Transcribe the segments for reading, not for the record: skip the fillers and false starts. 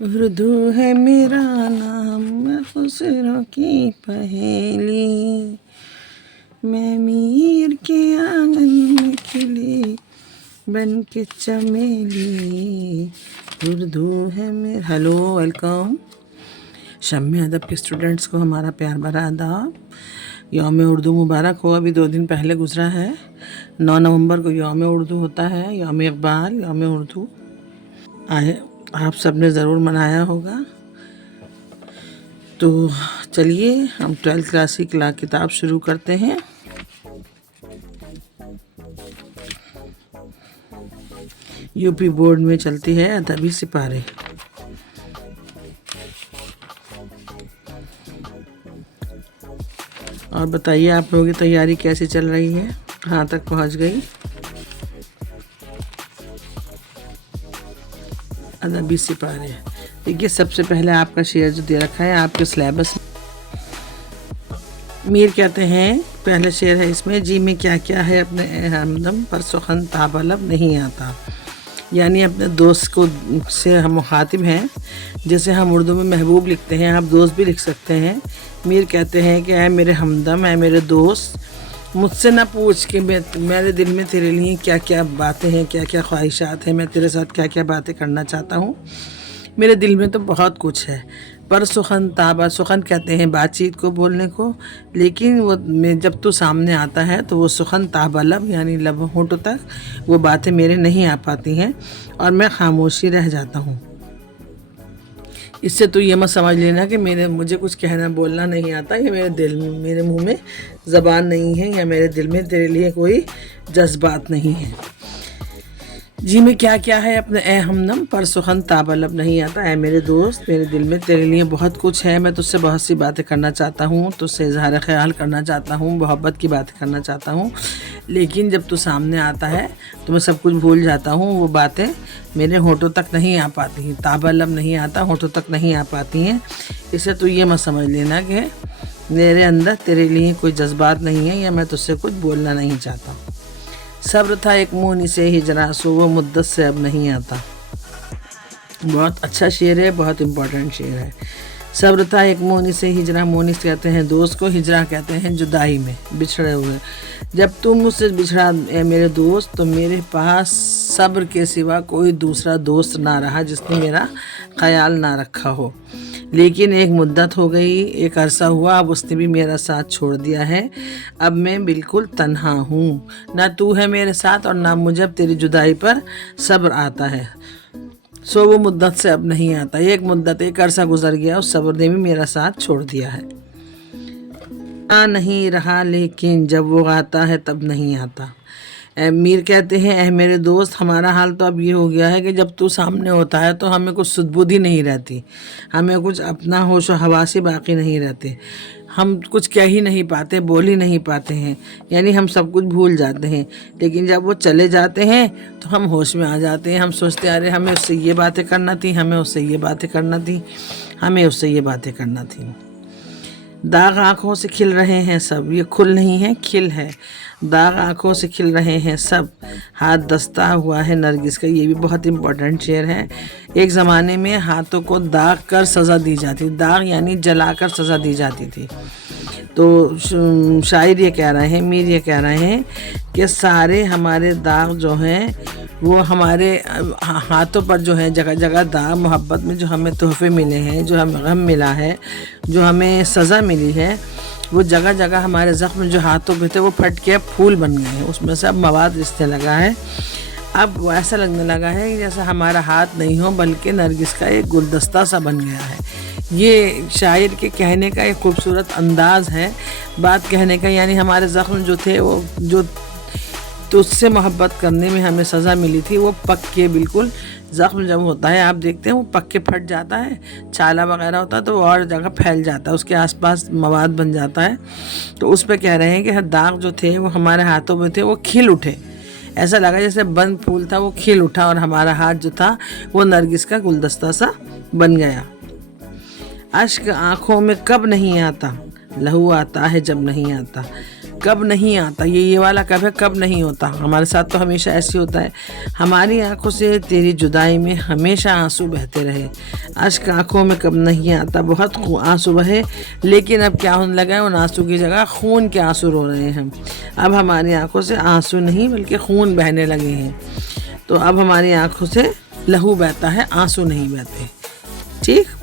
اردو ہے میرا نام، میں خسروں کی پہیلی، میں میر کے آنگن میں کھلی بن کے چمیلی، اردو ہے میرا۔ Hello, welcome. شمع ادب کے اسٹوڈنٹس کو ہمارا پیار بھرا آداب۔ یوم اردو مبارک ہو۔ ابھی 2 دن پہلے گزرا ہے، 9 نومبر کو یوم اردو ہوتا ہے، یوم اقبال، یوم اردو آپ سب نے ضرور منایا ہوگا۔ تو چلیے ہم 12th کلاس کی کتاب شروع کرتے ہیں۔ یو پی بورڈ میں چلتی ہے ادبی سپارے۔ اور بتائیے آپ لوگوں کی تیاری کیسی چل رہی ہے، کہاں تک پہنچ گئی؟ ادبی سپارے، دیکھیے سب سے پہلے آپ کا شعر جو دے رکھا ہے آپ کے سلیبس میں۔ میر کہتے ہیں، پہلا شعر ہے اس میں، جی میں کیا کیا ہے اپنے ہمدم پر سخن تاب لب نہیں آتا، یعنی اپنے دوست کو سے ہم مخاطب ہیں، جیسے ہم اردو میں محبوب لکھتے ہیں، آپ دوست بھی لکھ سکتے ہیں۔ میر کہتے ہیں کہ اے میرے ہمدم، اے میرے دوست، مجھ سے نہ پوچھ کہ میرے دل میں تیرے لیے کیا کیا باتیں ہیں، کیا کیا خواہشات ہیں، میں تیرے ساتھ کیا کیا باتیں کرنا چاہتا ہوں، میرے دل میں تو بہت کچھ ہے۔ پر سخن تابا، سخن کہتے ہیں بات چیت کو، بولنے کو، لیکن وہ جب تو سامنے آتا ہے تو وہ سخن تابا لب، یعنی لب ہونٹوں تک وہ باتیں میرے نہیں آ پاتی ہیں اور میں خاموشی رہ جاتا ہوں۔ اس سے تو یہ مت سمجھ لینا کہ مجھے کچھ کہنا بولنا نہیں آتا، یا میرے منہ میں زبان نہیں ہے، یا میرے دل میں تیرے لیے کوئی جذبات نہیں ہے۔ جی میں کیا کیا ہے اپنے اے ہمدم پر سخن تاب لب نہیں آتا، اے میرے دوست، میرے دل میں تیرے لیے بہت کچھ ہے، میں تجھ سے بہت سی باتیں کرنا چاہتا ہوں، تجھ سے اظہار خیال کرنا چاہتا ہوں، محبت کی باتیں کرنا چاہتا ہوں، لیکن جب تو سامنے آتا ہے تو میں سب کچھ بھول جاتا ہوں، وہ باتیں میرے ہونٹوں تک نہیں آ پاتی ہیں، تاب لب نہیں آتا، ہونٹوں تک نہیں آ پاتی ہیں۔ اسے تو یہ مت سمجھ لینا کہ میرے اندر تیرے لیے کوئی جذبات نہیں ہے، یا میں تجھ سے کچھ بولنا نہیں چاہتا۔ صبر تھا ایک مونی سے ہجراں، سو وہ مدت سے اب نہیں آتا۔ بہت اچھا شعر ہے، بہت امپورٹنٹ شعر ہے۔ صبر تھا ایک مونی سے ہجراں، مونی کہتے ہیں دوست کو، ہجراں کہتے ہیں جدائی میں، بچھڑے ہوئے۔ جب تم مجھ سے بچھڑا اے میرے دوست، تو میرے پاس صبر کے سوا کوئی دوسرا دوست نہ رہا جس نے میرا خیال نہ رکھا ہو۔ لیکن ایک مدت ہو گئی، ایک عرصہ ہوا، اب اس نے بھی میرا ساتھ چھوڑ دیا ہے، اب میں بالکل تنہا ہوں، نہ تو ہے میرے ساتھ اور نہ مجھے اب تیری جدائی پر صبر آتا ہے۔ سو وہ مدت سے اب نہیں آتا، ایک مدت، ایک عرصہ گزر گیا، اس صبر نے بھی میرا ساتھ چھوڑ دیا ہے۔ نہیں رہا لیکن جب وہ آتا ہے تب نہیں آتا۔ میر کہتے ہیں اے میرے دوست، ہمارا حال تو اب یہ ہو گیا ہے کہ جب تو سامنے ہوتا ہے تو ہمیں کچھ سدھ بدھی نہیں رہتی، ہمیں کچھ اپنا ہوش و حواس باقی نہیں رہتے، ہم کچھ کہہ ہی نہیں پاتے، بول ہی نہیں پاتے ہیں، یعنی ہم سب کچھ بھول جاتے ہیں۔ لیکن جب وہ چلے جاتے ہیں تو ہم ہوش میں آ جاتے ہیں، ہم سوچتے ارے ہمیں اس سے یہ باتیں کرنا تھی، ہمیں اس سے یہ باتیں کرنا تھی، ہمیں اس سے یہ باتیں کرنا تھی۔ داغ آنکھوں سے کھل رہے ہیں سب، یہ کھل نہیں ہے، کھل ہے۔ داغ آنکھوں سے کھل رہے ہیں سب، ہاتھ دستہ ہوا ہے نرگس کا، یہ بھی بہت امپورٹنٹ شعر ہے۔ ایک زمانے میں ہاتھوں کو داغ کر سزا دی جاتی، داغ یعنی جلا کر سزا دی جاتی تھی۔ تو شاعر یہ کہہ رہے ہیں، میر یہ کہہ رہے ہیں کہ سارے ہمارے داغ جو ہیں وہ ہمارے ہاتھوں پر جو ہے، جگہ جگہ داغ، محبت میں جو ہمیں تحفے ملے ہیں، جو ہمیں غم ملا ہے، جو ہمیں سزا ملی ہے، وہ جگہ جگہ ہمارے زخم جو ہاتھوں پہ تھے وہ پھٹ کے اب پھول بن گئے ہیں، اس میں سے اب مواد رسنے لگا ہے۔ اب ایسا لگنے لگا ہے جیسا ہمارا ہاتھ نہیں ہو بلکہ نرگس کا ایک گلدستہ سا بن گیا ہے۔ یہ شاعر کے کہنے کا ایک خوبصورت انداز ہے بات کہنے کا، یعنی ہمارے زخم جو تھے، وہ جو تو اس سے محبت کرنے میں ہمیں سزا ملی تھی، وہ پک کے بالکل، زخم جب ہوتا ہے آپ دیکھتے ہیں وہ پک کے پھٹ جاتا ہے، چھالا وغیرہ ہوتا ہے تو وہ اور جگہ پھیل جاتا ہے، اس کے آس پاس مواد بن جاتا ہے۔ تو اس پہ کہہ رہے ہیں کہ داغ جو تھے وہ ہمارے ہاتھوں میں تھے، وہ کھل اٹھے، ایسا لگا جیسے بند پھول تھا وہ کھل اٹھا، اور ہمارا ہاتھ جو تھا وہ نرگس کا گلدستہ سا بن گیا۔ اشک آنکھوں میں کب نہیں آتا، لہو آتا ہے جب نہیں آتا۔ کب نہیں آتا، یہ والا کب ہے، کب نہیں ہوتا. ہمارے ساتھ تو ہمیشہ ایسے ہوتا ہے. ہماری آنکھوں سے تیری جدائی میں ہمیشہ آنسو بہتے رہے. اشک آنکھوں میں کب نہیں آتا، بہت آنسو بہے، لیکن اب کیا ہونے لگا ہے، ان آنسو کی جگہ خون کے آنسو رو رہے ہیں. اب ہماری آنکھوں سے آنسو نہیں بلکہ خون بہنے لگے ہیں. تو اب ہماری آنکھوں سے لہو بہتا ہے، آنسو نہیں بہتے. ٹھیک.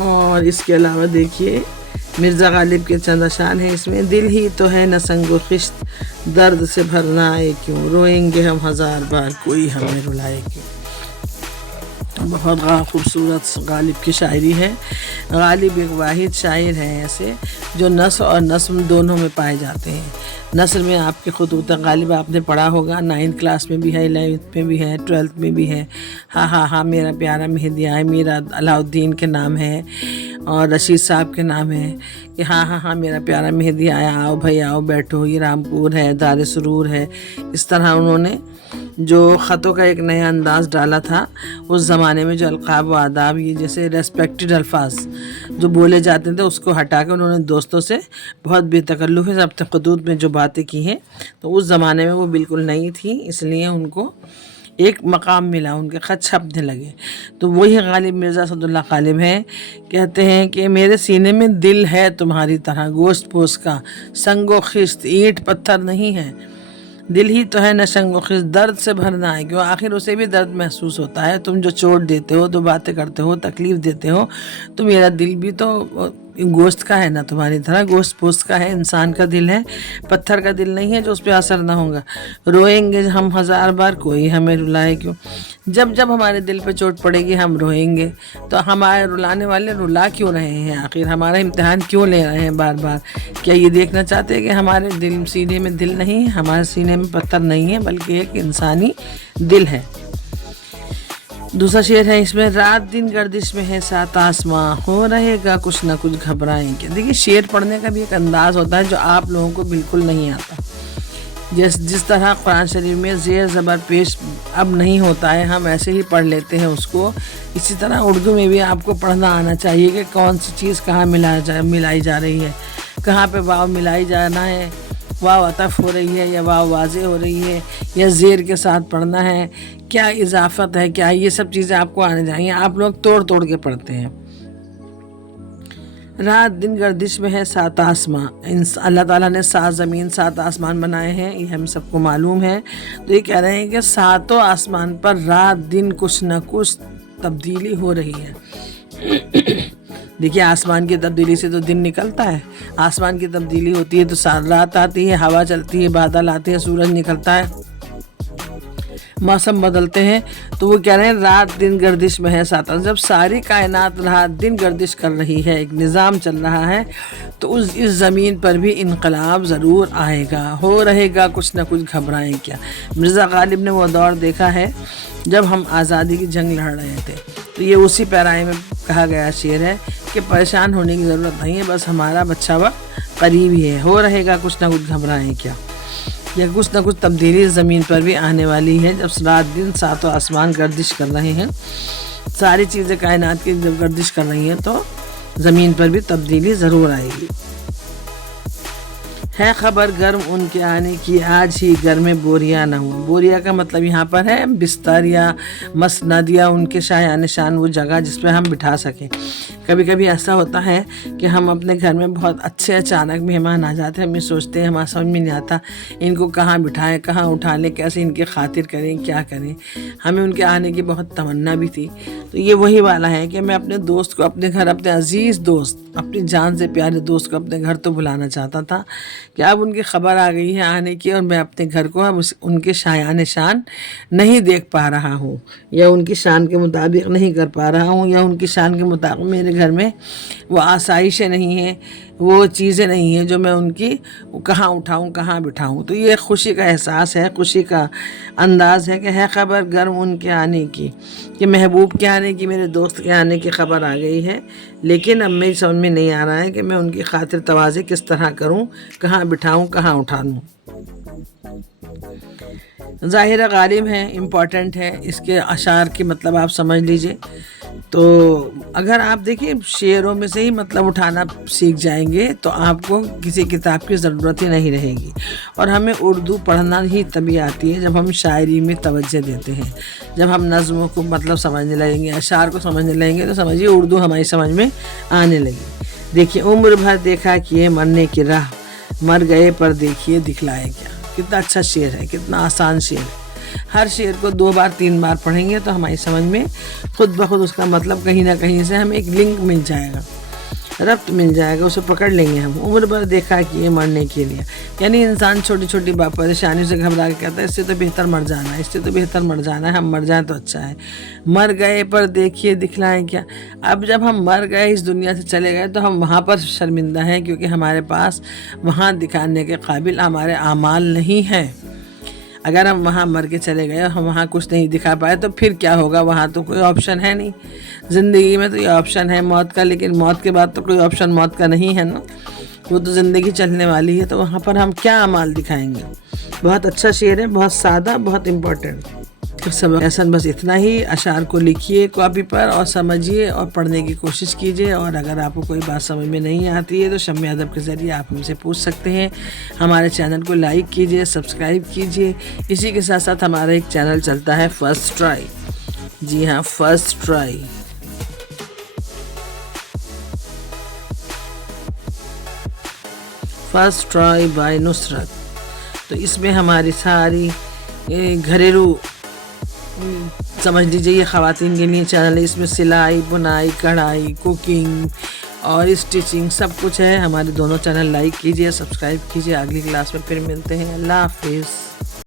اور اس کے علاوہ دیکھیے مرزا غالب کے چند اشعار ہیں اس میں. دل ہی تو ہے نہ سنگ و خشت، درد سے بھرنا آئے کیوں، روئیں گے ہم ہزار بار کوئی ہمیں رلائے کیوں. بہت خوبصورت غالب کی شاعری ہے. غالب ایک واحد شاعر ہے ایسے جو نثر اور نظم دونوں میں پائے جاتے ہیں. نثر میں آپ کے خطوط غالب آپ نے پڑھا ہوگا، 9th کلاس میں بھی ہے، 11th میں بھی ہے، 12th میں بھی ہے. ہاں ہاں ہاں میرا پیارا مہدی آئے، میرا علاء الدین کے نام ہے اور رشید صاحب کے نام ہے کہ ہاں ہاں ہاں میرا پیارا مہدی آیا، آؤ بھائی آؤ بیٹھو، یہ رامپور ہے، دار سرور ہے. اس طرح انہوں نے جو خطوں کا ایک نیا انداز ڈالا تھا. اس زمانے میں جو القاب و آداب، یہ جیسے ریسپیکٹڈ الفاظ جو بولے جاتے تھے اس کو ہٹا کے انہوں نے دوستوں سے بہت بے تکلف ہے اپنے خطوط میں جو باتیں کی ہیں، تو اس زمانے میں وہ بالکل نہیں تھی، اس لیے ان کو ایک مقام ملا، ان کے خط چھپنے لگے. تو وہی غالب مرزا اسد اللہ غالب ہیں. کہتے ہیں کہ میرے سینے میں دل ہے تمہاری طرح گوشت پوش کا، سنگ و خشت اینٹ پتھر نہیں ہے. دل ہی تو ہے نہ سنگ و خشت، درد سے بھرنا ہے کیوں، آخر اسے بھی درد محسوس ہوتا ہے. تم جو چوٹ دیتے ہو، تو باتیں کرتے ہو، تکلیف دیتے ہو، تو میرا دل بھی تو گوشت کا ہے نا، تمہاری طرح گوشت پوست کا ہے، انسان کا دل ہے، پتھر کا دل نہیں ہے جو اس پہ اثر نہ ہوگا. روئیں گے ہم ہزار بار کوئی ہمیں رلائے کیوں. جب جب ہمارے دل پہ چوٹ پڑے گی ہم روئیں گے، تو ہمارے رلانے والے رلا کیوں رہے ہیں، آخر ہمارا امتحان کیوں لے رہے ہیں بار بار. کیا یہ دیکھنا چاہتے ہیں کہ ہمارے دل سینے میں دل نہیں ہے، ہمارے سینے میں پتھر نہیں ہے، بلکہ ایک انسانی دل ہے. دوسرا شعر ہے اس میں. رات دن گردش میں ہے سات آسماں، ہو رہے گا کچھ نہ کچھ گھبرائیں کیا. دیکھیے شعر پڑھنے کا بھی ایک انداز ہوتا ہے جو آپ لوگوں کو بالکل نہیں آتا. جس طرح قرآن شریف میں زیر زبر پیش اب نہیں ہوتا ہے، ہم ایسے ہی پڑھ لیتے ہیں اس کو، اسی طرح اردو میں بھی آپ کو پڑھنا آنا چاہیے کہ کون سی چیز کہاں ملائی جا رہی ہے، کہاں پہ واو ملائی جانا ہے، واو عطف ہو رہی ہے یا واو واضح ہو رہی ہے یا زیر کے ساتھ پڑھنا ہے، کیا اضافت ہے، کیا یہ سب چیزیں آپ کو آنے چاہیے. آپ لوگ توڑ کے پڑھتے ہیں. رات دن گردش میں ہے سات آسمان، اللہ تعالیٰ نے 7 زمین 7 آسمان بنائے ہیں، یہ ہم سب کو معلوم ہے. تو یہ کہہ رہے ہیں کہ 7 آسمان پر رات دن کچھ نہ کچھ تبدیلی ہو رہی ہے. دیکھیے آسمان کی تبدیلی سے تو دن نکلتا ہے، آسمان کی تبدیلی ہوتی ہے تو رات آتی ہے، ہوا چلتی ہے، بادل آتے ہیں، سورج نکلتا ہے، موسم بدلتے ہیں. تو وہ کہہ رہے ہیں رات دن گردش میں ہے ساتھ. جب ساری کائنات رات دن گردش کر رہی ہے، ایک نظام چل رہا ہے، تو اس زمین پر بھی انقلاب ضرور آئے گا، ہو رہے گا کچھ نہ کچھ گھبرائیں کیا. مرزا غالب نے وہ دور دیکھا ہے جب ہم آزادی کی جنگ لڑ رہے تھے. تو یہ اسی پیرائے میں کہا گیا شعر ہے کہ پریشان ہونے کی ضرورت نہیں ہے، بس ہمارا بچہ وقت قریب ہی ہے، ہو رہے گا کچھ نہ کچھ گھبرائیں کیا. یا کچھ نہ کچھ تبدیلی زمین پر بھی آنے والی ہے. جب رات دن 7 آسمان گردش کر رہے ہیں، ساری چیزیں کائنات کی جب گردش کر رہی ہیں، تو زمین پر بھی تبدیلی ضرور آئے گی. ہے خبر گرم ان کے آنے کی، آج ہی گھر میں بوریا نہ ہو. بوریا کا مطلب یہاں پر ہے بستر یا مسند یا ان کے شایان شان وہ جگہ جس پہ ہم بٹھا سکیں. کبھی کبھی ایسا ہوتا ہے کہ ہم اپنے گھر میں بہت اچھے اچانک مہمان آ جاتے ہیں، ہمیں سوچتے ہیں، ہمارا سمجھ میں نہیں آتا ان کو کہاں بٹھائیں، کہاں اٹھا لیں، کیسے ان کی خاطر کریں، کیا کریں. ہمیں ان کے آنے کی بہت تمنا بھی تھی. تو یہ وہی والا ہے کہ میں اپنے دوست کو اپنے گھر، اپنے عزیز دوست، اپنی جان سے پیارے دوست کو اپنے گھر تو بلانا چاہتا تھا کہ اب ان کی خبر آ گئی ہے آنے کی، اور میں اپنے گھر کو اب ان کے شایان شان نہیں دیکھ پا رہا ہوں، یا ان کی شان کے مطابق نہیں کر پا رہا ہوں، یا ان کی شان کے مطابق میرے گھر میں وہ آسائشیں نہیں ہیں، وہ چیزیں نہیں ہیں جو میں ان کی کہاں اٹھاؤں، کہاں بٹھاؤں. تو یہ خوشی کا احساس ہے، خوشی کا انداز ہے کہ ہے خبر گرم ان کے آنے کی، کہ محبوب کے آنے کی، میرے دوست کے آنے کی خبر آ گئی ہے، لیکن اب میری سمجھ میں نہیں آ رہا ہے کہ میں ان کی خاطر تواضع کس طرح کروں، کہاں بٹھاؤں، کہاں اٹھا لوں. ظاہر غالب ہے، امپورٹنٹ ہے، اس کے اشعار کی مطلب آپ سمجھ لیجئے تو اگر آپ دیکھیں شعروں میں سے ہی مطلب اٹھانا سیکھ جائیں گے تو آپ کو کسی کتاب کی ضرورت ہی نہیں رہے گی. اور ہمیں اردو پڑھنا ہی تبھی آتی ہے جب ہم شاعری میں توجہ دیتے ہیں، جب ہم نظموں کو مطلب سمجھنے لگیں گے، اشعار کو سمجھنے لگیں گے، تو سمجھیے اردو ہماری سمجھ میں آنے لگی. دیکھیے عمر بھر دیکھا کیے مرنے کی راہ، مر گئے پر دیکھیے دکھلائے کیا. کتنا اچھا شعر ہے، کتنا آسان شعر ہے. ہر شعر کو 2 بار 3 بار پڑھیں گے تو ہماری سمجھ میں خود بخود اس کا مطلب کہیں نہ کہیں سے ہمیں ایک لنک مل جائے گا، ربط مل جائے گا، اسے پکڑ لیں گے ہم. عمر بھر دیکھا کہ یہ مرنے کے لیے، یعنی انسان چھوٹی چھوٹی پریشانیوں سے گھبرا کے کہتا ہے اس سے تو بہتر مر جانا ہے، اس سے تو بہتر مر جانا ہے، ہم مر جائیں تو اچھا ہے. مر گئے پر دیکھیے دکھلائیں کیا. اب جب ہم مر گئے، اس دنیا سے چلے گئے، تو ہم وہاں پر شرمندہ ہیں کیونکہ ہمارے پاس وہاں دکھانے کے قابل ہمارے اعمال نہیں ہیں. اگر ہم وہاں مر کے چلے گئے اور ہم وہاں کچھ نہیں دکھا پائے تو پھر کیا ہوگا؟ وہاں تو کوئی آپشن ہے نہیں. زندگی میں تو یہ آپشن ہے موت کا، لیکن موت کے بعد تو کوئی آپشن موت کا نہیں ہے نا، وہ تو زندگی چلنے والی ہے. تو وہاں پر ہم کیا اعمال دکھائیں گے؟ بہت اچھا شعر ہے، بہت سادہ، بہت امپورٹنٹ. سبق احسن بس اتنا ہی. اشعار کو لکھیے کاپی پر اور سمجھیے اور پڑھنے کی کوشش کیجیے. اور اگر آپ کو کوئی بات سمجھ میں نہیں آتی ہے تو شمع ادب کے ذریعے آپ ہم سے پوچھ سکتے ہیں. ہمارے چینل کو لائک کیجیے، سبسکرائب کیجیے. اسی کے ساتھ ساتھ ہمارا ایک چینل چلتا ہے فرسٹ ٹرائی. جی ہاں، first try. First try by Nusrat. تو اس میں ہماری ساری گھریلو سمجھ لیجیے یہ خواتین کے لیے چینل ہے. اس میں سلائی، بنائی، کڑھائی، کوکنگ اور اسٹیچنگ سب کچھ ہے. ہمارے دونوں چینل لائک کیجیے، سبسکرائب کیجیے. اگلی کلاس میں پھر ملتے ہیں. اللہ حافظ.